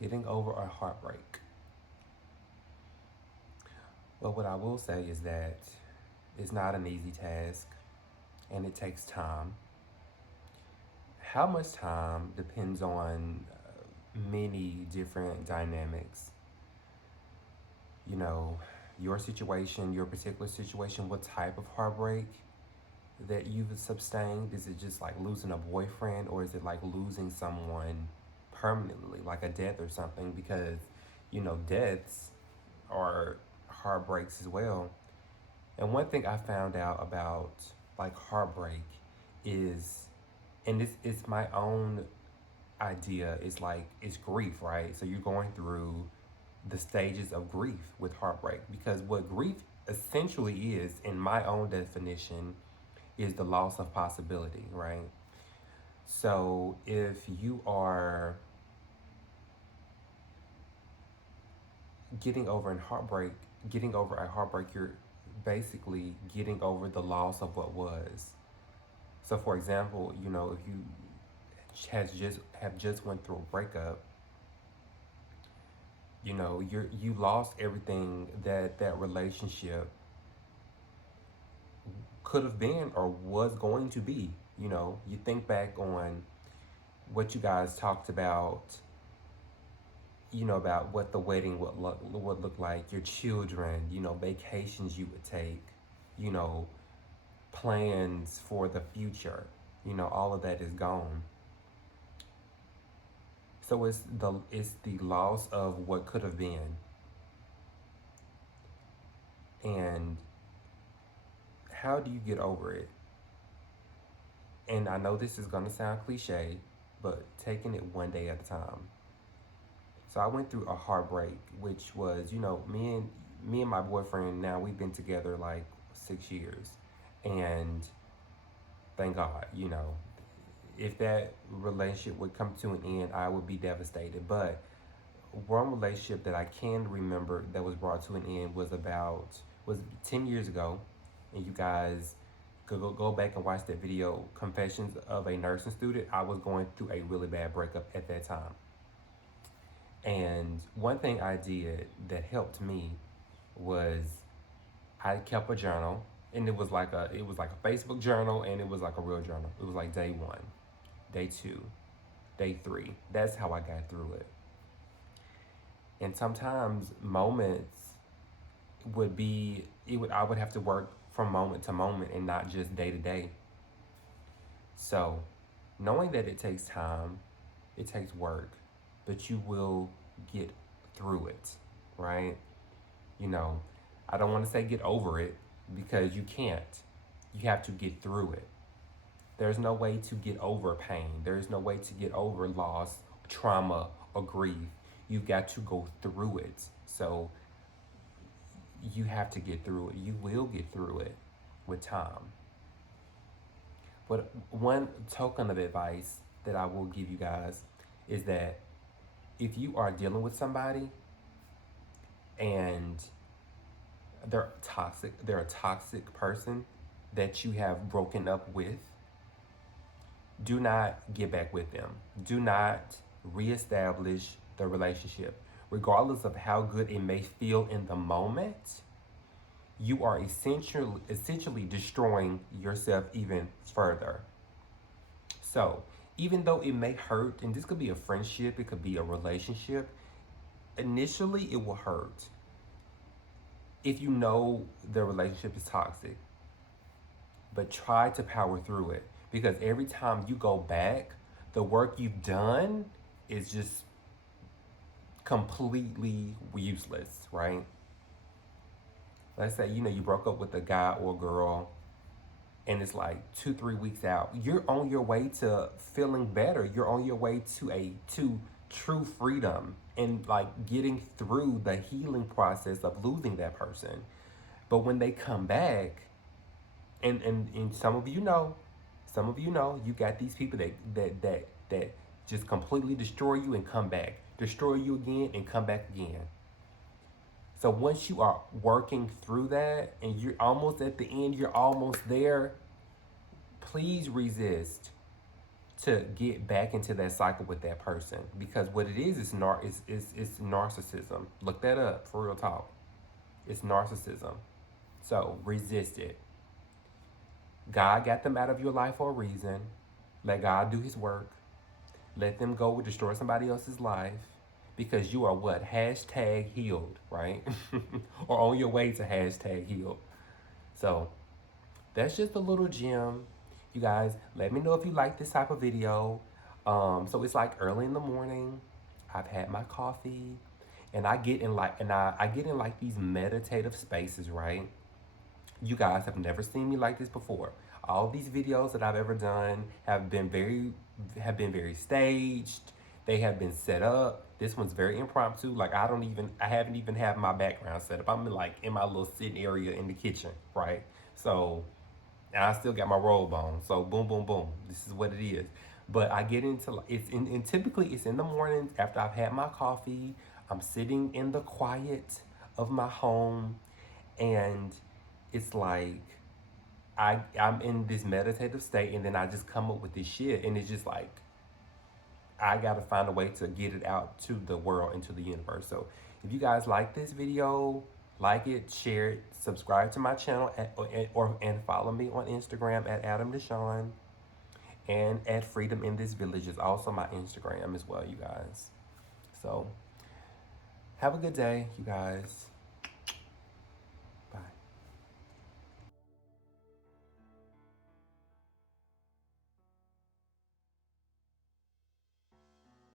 Getting over a heartbreak. Well, what I will say is that it's not an easy task and it takes time. How much time depends on many different dynamics. You know, your situation, your particular situation, what type of heartbreak that you've sustained. Is it just like losing a boyfriend, or is it like losing someone permanently, like a death or something? Because, deaths are heartbreaks as well. And one thing I found out about like heartbreak is, and it's my own idea, it's like it's grief, right? So you're going through the stages of grief with heartbreak, because what grief essentially is, in my own definition, is the loss of possibility, right? So if you are getting over getting over a heartbreak, you're basically getting over the loss of what was. So for example, if you have just went through a breakup, you lost everything that that relationship could have been or was going to be. You think back on what you guys talked about, about what the wedding would look like, your children, vacations you would take, you know, plans for the future, all of that is gone. So it's the loss of what could have been. And how do you get over it? And I know this is gonna sound cliche, but taking it one day at a time. So I went through a heartbreak, which was, me and my boyfriend, now we've been together like 6 years. And thank God, if that relationship would come to an end, I would be devastated. But one relationship that I can remember that was brought to an end was 10 years ago. And you guys could go back and watch that video, Confessions of a Nursing Student. I was going through a really bad breakup at that time. And one thing I did that helped me was I kept a journal, and it was like a Facebook journal, and it was like a real journal. It was like day 1, day 2, day 3. That's how I got through it. And sometimes moments would be I would have to work from moment to moment and not just day to day. So knowing that it takes time, it takes work, but you will get through it, right? You know, I don't want to say get over it, because you can't. You have to get through it. There's no way to get over pain. There's no way to get over loss, trauma, or grief. You've got to go through it. So you have to get through it. You will get through it with time. But one token of advice that I will give you guys is that if you are dealing with somebody and they're a toxic person that you have broken up with, do not get back with them. Do not reestablish the relationship. Regardless of how good it may feel in the moment, you are essentially destroying yourself even further. So, even though it may hurt, and this could be a friendship, it could be a relationship, initially it will hurt if you know the relationship is toxic. But try to power through it, because every time you go back, the work you've done is just completely useless, right? Let's say, you broke up with a guy or a girl, and it's like 2-3 weeks out. You're on your way to feeling better. You're on your way to true freedom and like getting through the healing process of losing that person. But when they come back, and some of you know, you got these people that just completely destroy you and come back, destroy you again and come back again. So once you are working through that and you're almost at the end, you're almost there, please resist to get back into that cycle with that person. Because what it is it's narcissism. Look that up for real talk. It's narcissism. So resist it. God got them out of your life for a reason. Let God do his work. Let them go destroy somebody else's life. Because you are what? Hashtag healed, right? Or on your way to hashtag healed. So that's just a little gem. You guys, let me know if you like this type of video. So it's like early in the morning. I've had my coffee, and I get in like these meditative spaces, right? You guys have never seen me like this before. All these videos that I've ever done have been very staged. They have been set up. This one's very impromptu. Like I haven't even had my background set up. I'm like in my little sitting area in the kitchen, right? So and I still got my robe on. So boom, boom, boom. This is what it is. But I get into and typically it's in the mornings after I've had my coffee. I'm sitting in the quiet of my home, and it's like I'm in this meditative state, and then I just come up with this shit, and it's just like I gotta find a way to get it out to the world and to the universe. So if you guys like this video, like it, share it, subscribe to my channel, and follow me on Instagram at Adam Deshawn, and at Freedom in This Village is also my Instagram as well, you guys. So have a good day, you guys.